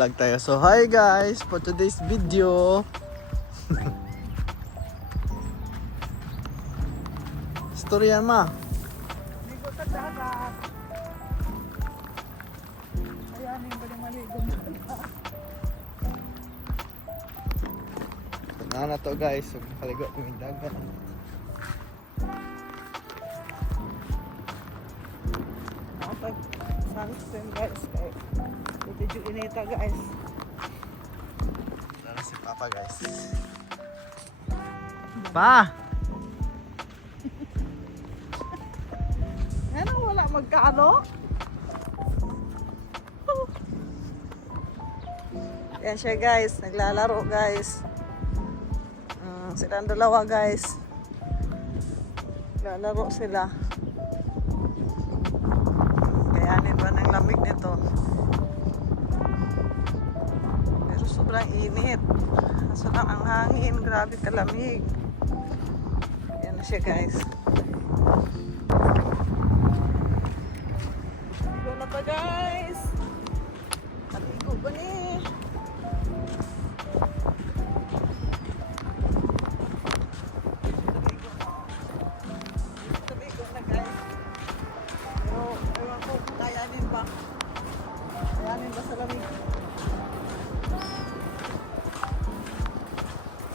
vlog tayo. So hi guys, for today's video. Storyan ma. Ligo sa dagat. Ayan, yung pwede maligo na. Na to guys, so kaligo kami dagat. Nakapag sunscreen guys. Kaya medyo inita guys. Lalo si Papa guys. Pa! Ano, wala magkaano? Yan siya guys, naglalaro guys. Silang dalawa guys. Naglalaro sila. Kayanin ba ng lamig nito? Pero sobrang init. Kaso lang ang hangin, grabe kalamig. Yan na siya guys. Ligo na pa guys. Naligo ba ni? Naligo na guys. Pero ewan ko kung kayanin ba. Kayanin ba sa lamig?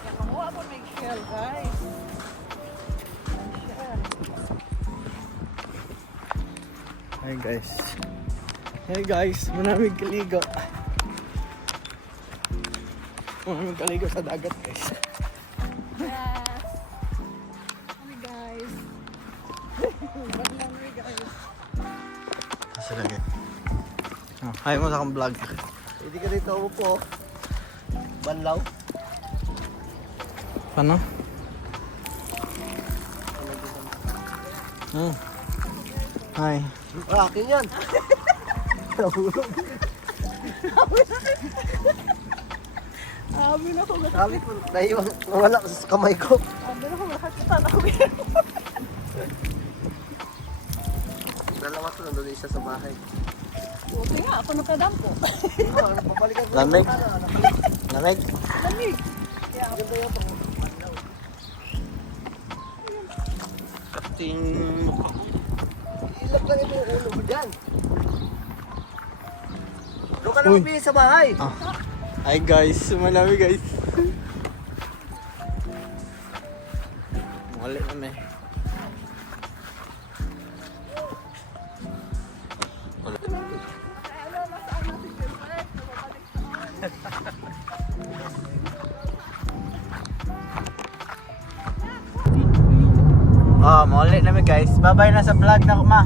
Yan, mamuha ko may shell guys. May shell. Hi guys. Hey guys, maraming kaligo. Maraming kaligo sa dagat guys. Yes! Hi guys! Baglang mi guys! Kasi lagi. Oh, hi mo sa akong vlog. Hindi ka dito upo. Banlaw. Paano? Hi. Akin yan. Amin ako! Sabi ko, naiwan, nawala sa kamay ko. Amin ako! Nakakita na ako! Dalawa to, nandun isa sa bahay. Buti nga! Ako nakadampo! Papalikan ko. Lamig. Lamig. Lamig! Ganda yung pang banlaw. Kating. Ilap lang ito yung ulo mo dyan. Doon ka Uy. na mabili sa bahay. Ah. Hi guys, sumanami guys. Mali na eh. Oh, muli na guys. Bye-bye na sa vlog na ko ma.